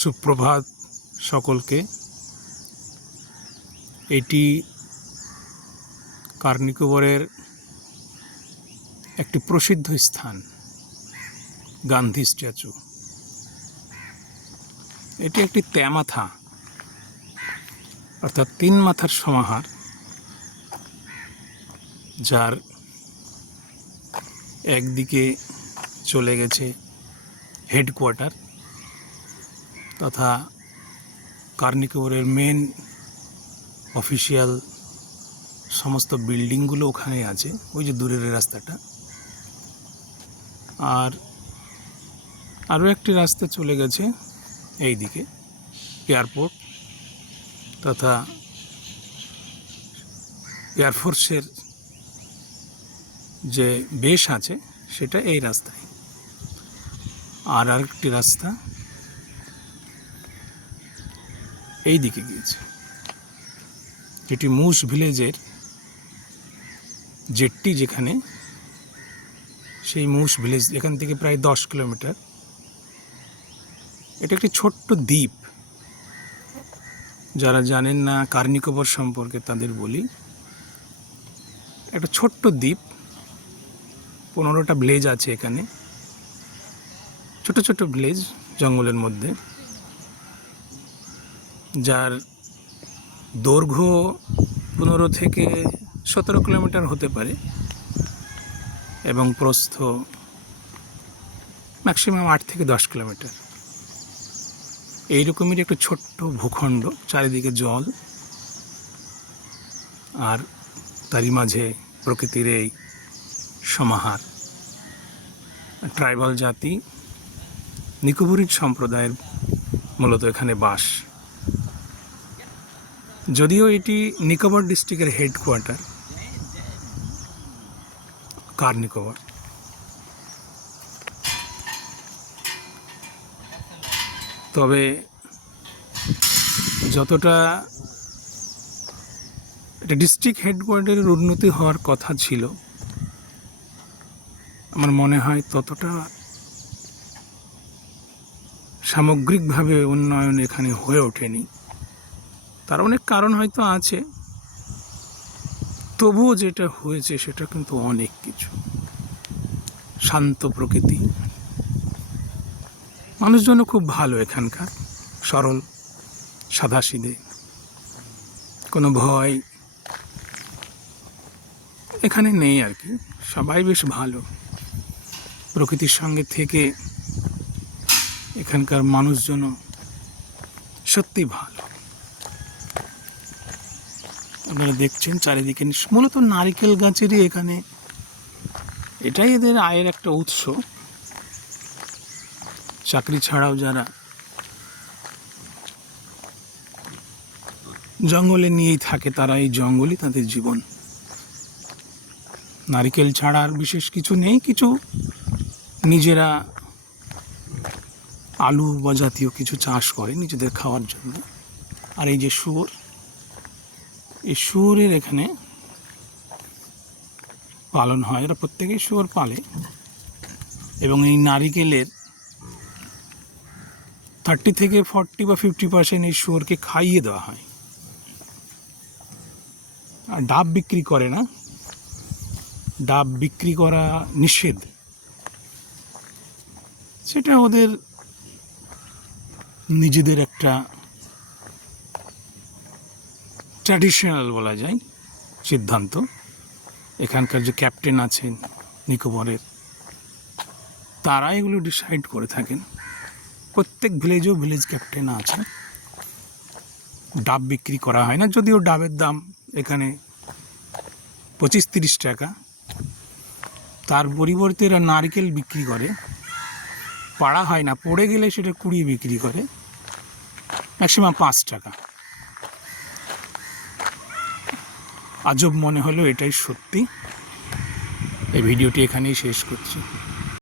সুপ্রভাত সকলকে। এটি কার নিকোবরের একটি প্রসিদ্ধ স্থান, গান্ধী স্ট্যাচু। এটি একটি তেমাথা অর্থাৎ তিন মাথার সমাহার, যার একদিকে চলে গেছে হেডকোয়ার্টার তথা কার নিকোবরের মেন অফিসিয়াল সমস্ত বিল্ডিংগুলো ওখানে আছে, ওই যে দূরের রাস্তাটা। আর আরও একটি রাস্তা চলে গেছে এই দিকে, এয়ারপোর্ট তথা এয়ারফোর্সের যে বেস আছে সেটা এই রাস্তায়। আর আরেকটি রাস্তা এই দিকে গিয়েছে, যেটি মুস ভিলেজের জেটটি যেখানে, সেই মুস ভিলেজ এখান থেকে প্রায় 10 কিলোমিটার। এটা একটি ছোট্ট দ্বীপ। যারা জানেন না কার নিকোবর সম্পর্কে তাদের বলি, একটা ছোট্ট দ্বীপ, 15টা ভিলেজ আছে এখানে, ছোট ছোট ভিলেজ জঙ্গলের মধ্যে, যার দৈর্ঘ্য 15 থেকে 17 কিলোমিটার হতে পারে এবং প্রস্থ ম্যাক্সিমাম 8 থেকে 10 কিলোমিটার। এইরকমের একটা ছোট্ট ভূখণ্ড, চারিদিকে জল, আর তারই মাঝে প্রকৃতির এই সমাহার। ট্রাইবাল জাতি নিকোবরিক সম্প্রদায়ের মূলত এখানে বাস। যদিও এটি নিকোবর ডিস্ট্রিক্টের হেডকোয়ার্টার কার নিকোবর, তবে যতটা এটা ডিস্ট্রিক্ট হেডকোয়ার্টারের উন্নতি হওয়ার কথা ছিল, আমার মনে হয় ততটা সামগ্রিকভাবে উন্নয়ন এখানে হয়ে ওঠেনি। তার অনেক কারণ হয়তো আছে, তবুও যেটা হয়েছে সেটা কিন্তু অনেক কিছু। শান্ত প্রকৃতি, মানুষজনও খুব ভালো এখানকার, সরল সাদাসিধে, কোনো ভয় এখানে নেই আর কি। সবাই বেশ ভালো, প্রকৃতির সঙ্গে থেকে এখানকার মানুষজনও সত্যি ভালো। আপনারা দেখছেন চারিদিকে মূলত নারিকেল গাছেরই এখানে, এটাই এদের আয়ের একটা উৎস। চাকরি ছাড়াও যারা জঙ্গলে নিয়েই থাকে, তারা এই জঙ্গলই তাদের জীবন। নারিকেল ছাড়া আর বিশেষ কিছু নেই। কিছু নিজেরা আলু বা জাতীয় কিছু চাষ করে নিজেদের খাওয়ার জন্য। আর এই যে শুয়োর, এই শুয়োরের এখানে পালন হয়, এরা প্রত্যেকেই শুয়োর পালে। এবং এই নারিকেলের 30 থেকে 40 বা 50% এই শুয়োরকে খাইয়ে দেওয়া হয়। আর ডাব বিক্রি করে না, ডাব বিক্রি করা নিষেধ। সেটা ওদের নিজেদের একটা ট্র্যাডিশনাল বলা যায় সিদ্ধান্ত। এখানকার যে ক্যাপ্টেন আছেন নিকোবরের, তারা এগুলো ডিসাইড করে থাকেন। প্রত্যেক ভিলেজেও ভিলেজ ক্যাপ্টেন আছে। ডাব বিক্রি করা হয় না, যদিও ডাবের দাম এখানে 25-30 টাকা। তার পরিবর্তে এরা নারকেল বিক্রি করে, পাড়া হয় না, পড়ে গেলে সেটা কুড়িয়ে বিক্রি করে, ম্যাক্সিমাম 5 টাকা। আজব মনে হলো, এটাই সত্যি। এই ভিডিওটি এখানেই শেষ করছি।